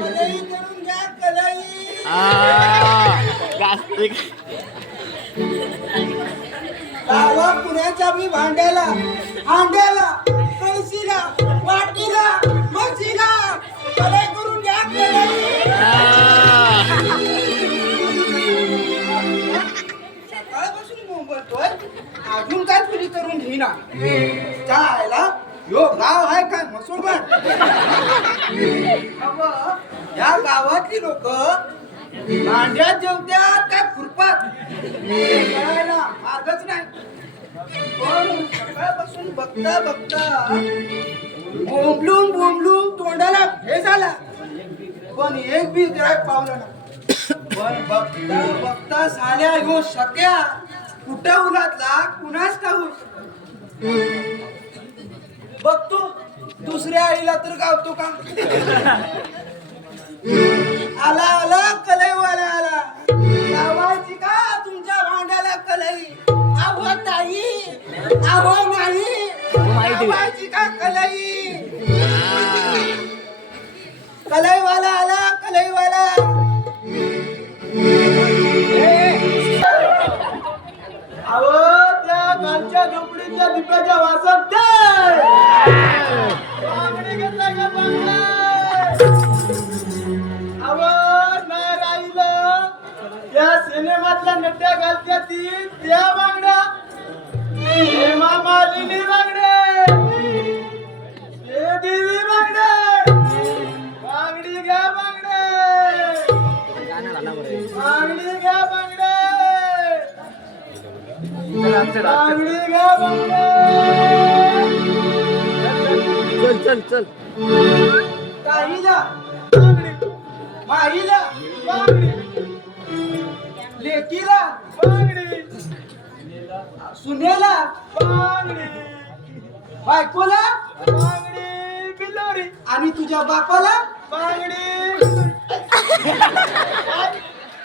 कलई करून घ्या कलई. गावा पुण्याच्या मी भांड्याला हांड्याला कळशीला वाटीला मशीला कलई करून घ्या कलई. सकाळपासून बोंबलतोय अजून काय चोरी करून घेईना. चायला यो गाव आहे काय मसूरबाट. या गावातली लोक भांड्यात जेवत्यात काय खुरपात कळायला मार्गच नाही. पण सकाळपासून बघता बघता बोंबलून बोंबलून तोंडाला हे झाला पण एक बी गिरायक पावलं ना. पण बघता बघता साल्या ह्यो शक्या कुठं उलातला कुणाच ठाऊक. बघतो दुसऱ्या आईला तर गावतो का. आला आला कलईवाला आला. लावायची का तुमच्या भांड्याला कलई. आहो ताई आहो नाही लावायची का कलई. कलईवाला आला कलईवाला. अहो त्या कालच्या झोपडीच्या दिप्याच्या वासात बांगडी घेतला का बांगडा. नाही राहिलं त्या सिनेमातल्या नट्या घालत्या ती त्या बांगड्या. हेमा मालिनी बांगडे हे देवी बांगडे. बांगडी घ्या बांगडे बांगडी घ्या बांगडे बांगडी घ्या बांगडे. चल चल चल. ताईला बांगडी माईला बांगडी लेकीला बांगडी सुनेला बांगडी बायकोला बांगडी बिलोरी आणि तुझ्या बापाला बांगडी.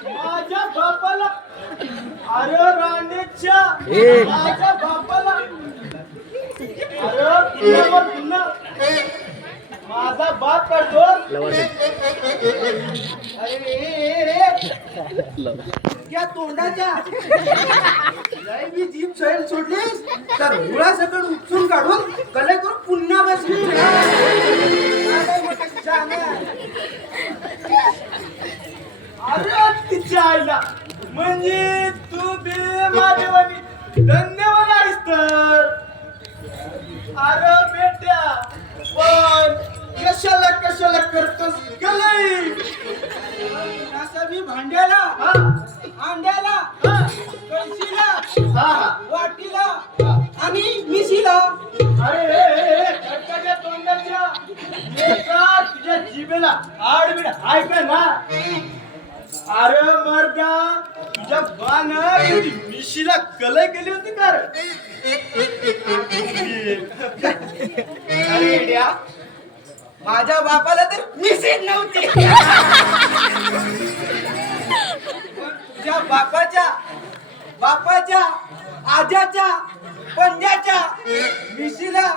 माझ्या बापाला अरे राणीच्या माझ्या बापाला अरे तुझ्यावर पुन्हा माझा बाप करतो. त्या तोंडाच्या लय मी जीभ सैल सोडलीस तर मुळा सकट उपसून काढून कलई करून पुन्हा बसली. अरे तिच्या आईला म्हणजे तू बे माझेवानी धन्यवाद आहेस तर. अरे बेट्या पण कशाला कशाला करतोस कलई. मी भांड्याला हांड्याला कळशीला वाटीला आणि मिशीला. अरे तोंडाच्या तुझ्या जिभेला आडबीड हाय का ना. अरे मर्दा तुझ्या बानं मिशीला कलई केली होती का रे. अरे माझ्या बापाला तर मिशीच नव्हती. तुझ्या बापाच्या आजाच्या पंजाच्या मिशीला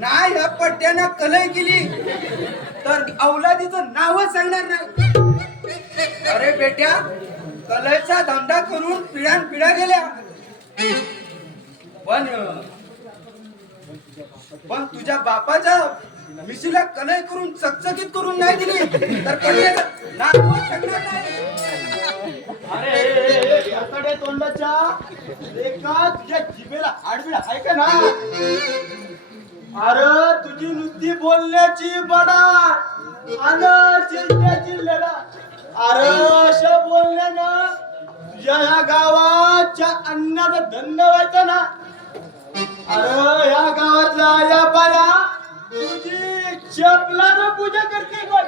नाही ह्या पट्ट्यानं कलई केली तर औलादीचं नावच सांगणार नाही. अरे बेट्या कलईचा धंदा करून पिढ्यान पिढ्या गेल्या पण तुझ्या बापाच्या मिशीला कलई करून चकचकीत करून नाही दिली तर पट्ट्याचं नावच सांगणार नाही. अरे तोंडाच्या एका तुझ्या जिभेला आडबीड आहे का ना. अरे तुझी नुसती बोलण्याची बडा आणि चिंतेची लढा. अरे अशा बोलण्यानं तुझ्या ह्या गावाच्या अन्नाचा धंदा व्हायचा ना. अरे या गावातला या बाया तुझी चपलानं पूजा करते कोण.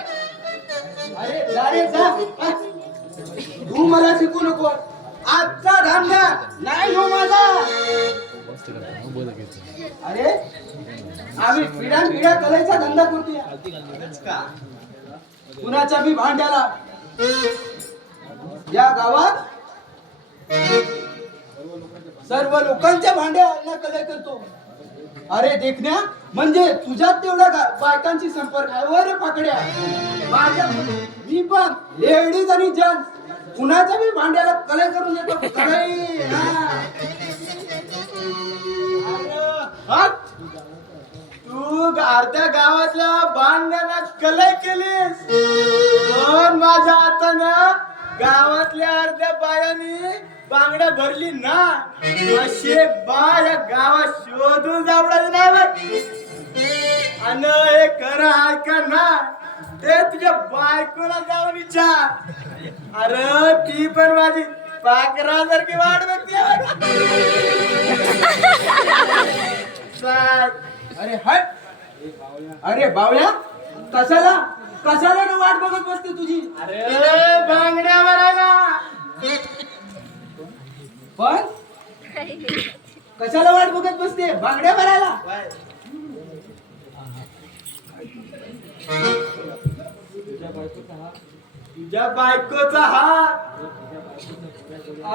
अरे जा रे जा तू मला शिकू नको. आजचा धंदा नाही हो माझा. अरे आम्ही पिढ्यान पिढ्या कलेचा धंदा करतोय. कुणाच्या बी भांड्याला या गावात सर्व लोकांच्या भांड्याला कलई करतो. अरे देखण्या म्हणजे तुझ्यात तेवढा बायकांची संपर्क आहे वर पाकड्या माझ्या मी पण लेडीज आणि जेंट्स कुणाच्या बी भांड्याला कलई करून देतो कलई तू अर्ध्या गावातल्या भांड्याला कलई केलीस पण माझ्या हातानं गावातल्या अर्ध्या बायांनी बांगड्या भरली ना अशी बाय या गावात शोधून जावडायचं नाही आणि हे खरं आहे का ना ते तुझ्या बायकोला जाऊन विचार अरे ती पण माझी पाकरासारखी वाट बघते अरे हट अरे बावळ्या कशाला कशाला ना वाट बघत बसते तुझी अरे बांगड्या भरायला पण कशाला वाट बघत बसते बांगड्या भरायला तुझ्या बायकोचा हात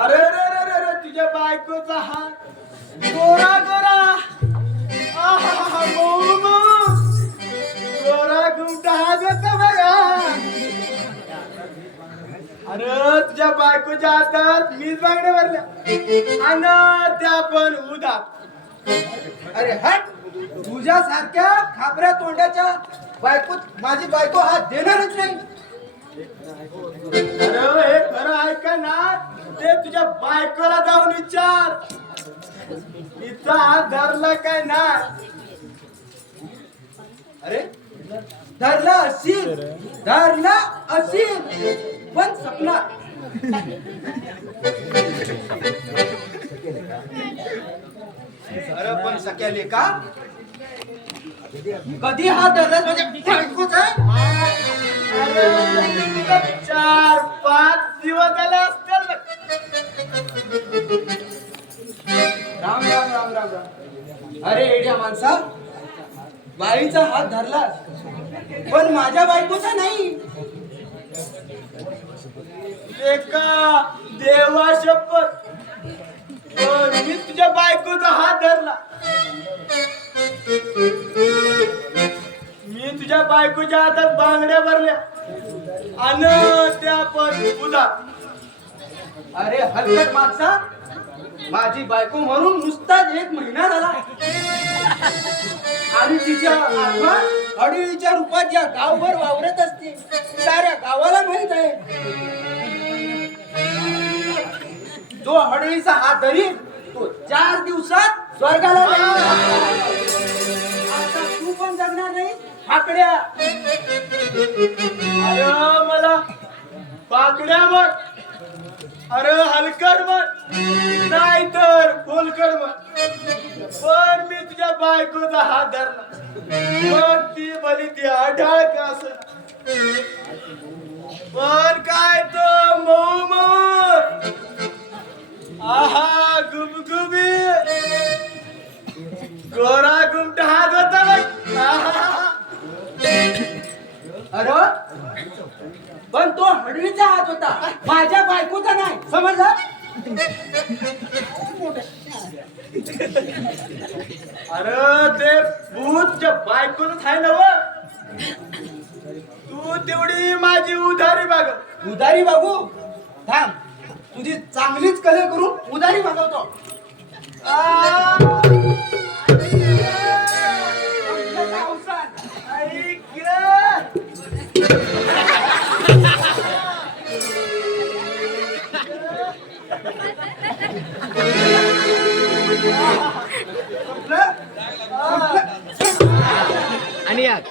अरे रे रे रे रे तुझ्या बायकोचा हात गोरा गोरा आहा मऊ मऊ गोरा गुमटा हात होता बघा अरे तुझ्या बायकोच्या हातात मीच बांगड्या भरल्या आणि त्या पण उदात अरे हट तुझ्या सारख्या खाबऱ्या तोंडाच्या बायको माझी बायको हात देणारच नाही अरे हे खरं आहे का ना ते तुझ्या बायकोला जाऊन विचार तिचा हात धरला काय ना अरे धरला असील पण सपना अरे पण सख्याले का कधी हात धरला म्हणजे बायकोच आहे 4-5 दिवस झाले असतील राम राम राम राम राम अरे एड्या माणसा बाईचा हात धरला पण माझ्या बायकोचा नाही एका देवा शपथ मी तुझ्या बायकोचा हात धरला मी तुझ्या बायकोच्या हातात बांगड्या भरल्या आणि त्या पण उदा अरे हलकट माणसा माझी बायको म्हणून नुसताच 1 महिना झाला आणि तिच्या आत्मा हडळीच्या रूपात या गावभर वावरत असते साऱ्या गावाला माहित आहे जो हडळीचा हात धरील तो 4 दिवसात स्वर्गाला आता तू पण जगणार नाही पाकड्या अरे मला पाकड्या म्हण अरे हलकट म्हण नाही तर खोलकट म्हण पण मी तुझ्या बायकोचा हात धरला पण ती भली ती आढाळ का असं पण काय तो मऊ मऊ आहा गुबगुबी गोरा गुमटा हात होता अरे पण तो हडवीचा हात होता माझ्या बायकोचा नाही समजला अरे ते भूतच्या बायकोच आहे ना तू तेवढी माझी उधारी बागू थांब तुझी चांगलीच कले करून उधारी मागवतो आणि यात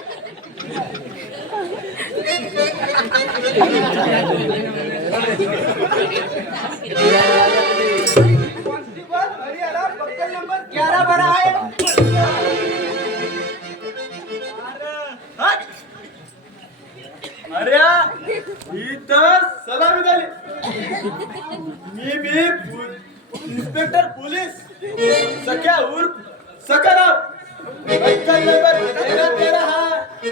हरियाणा पक्कल नंबर 11 भरा आहे अरे इथं सलामी झाली मी बी इन्स्पेक्टर पोलीस सख्या उर्फ सकाराम पक्कल नंबर 13 आहे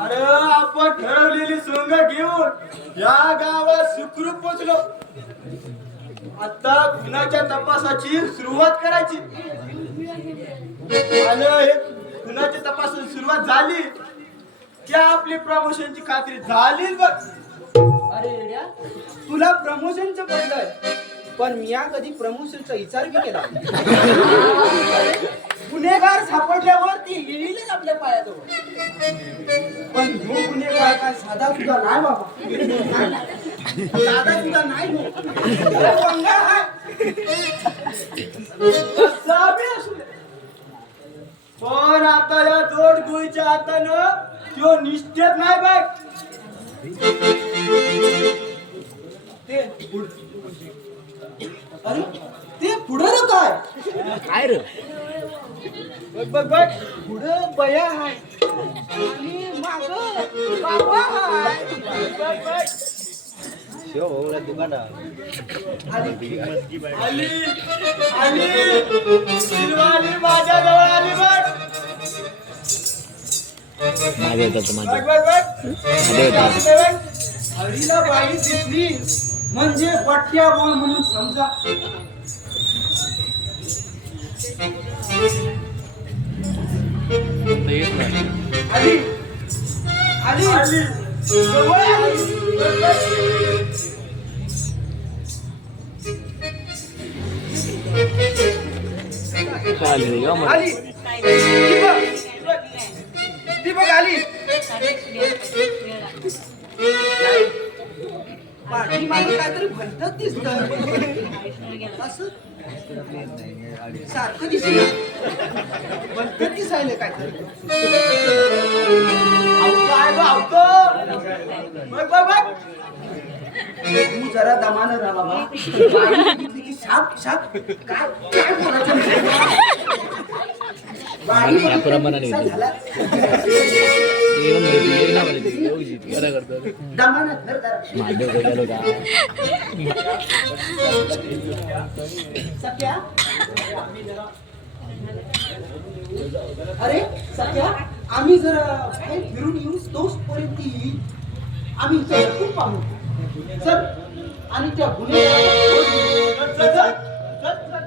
अरे आपण ठरवलेली सोंग घेऊन या गावात सुखरूप पोहोचलो आता गुन्ह्याच्या तपासाची सुरुवात करायची आणि हे कुणाच्या तपासून सुरुवात झाली की आपली प्रमोशनची खात्री झालीच बघ. अरे रेड्या, तुला प्रमोशनचं पडलंय पण मी या कधी प्रमोशनचा विचार बी केला. गुन्हेगार सापडल्यावर ती येईलच आपल्या पायाजवळ. पण जो गुन्हेगार काय साधा सुद्धा नाही बाबा, साधा सुद्धा नाही हो. अरे बंगाल आहे. कसा बी असू दे. पण आता या जोड गुळीच्या हातानं तो निश्चित नाही बघ. ते अरे ते पुढं काय काय रे बघ बघ बघ. पुढं बया आहे आणि माग बाबा आहे. बघ बघ. दुकान आली आली शिरवाली माझ्याजवळ आली बघ. माझे येतात बघ माझे बघ बघ. माझे येतात असं बघ. हरीला बाई दिसली म्हणजे पट्ट्या बोल म्हणून समजा. आली आली आली जवळ आली. बघ बघ. चालेल का मग आली ती बघ आली. पाठी मागे काहीतरी भलतच दिसत असं सारखं दिसलं भलतच दिसायला काहीतरी. आवतो आहे बघ आवतो. बघ बघ बघ. तू जरा दमानं राहा बाबा. बाई बघितली की साप साप काय काय बोलायचं नाही. बाई बघितली की प्रमाणाने दिसा येते. झाला. दमानं धर जरा. सख्या अरे सख्या आम्ही जरा बाहेर फिरून येऊ तोचपर्यंत येईल. आम्ही इथं खूप पाहू चल आणि त्या गुन्हेगाराला चल, चल, चल, चल.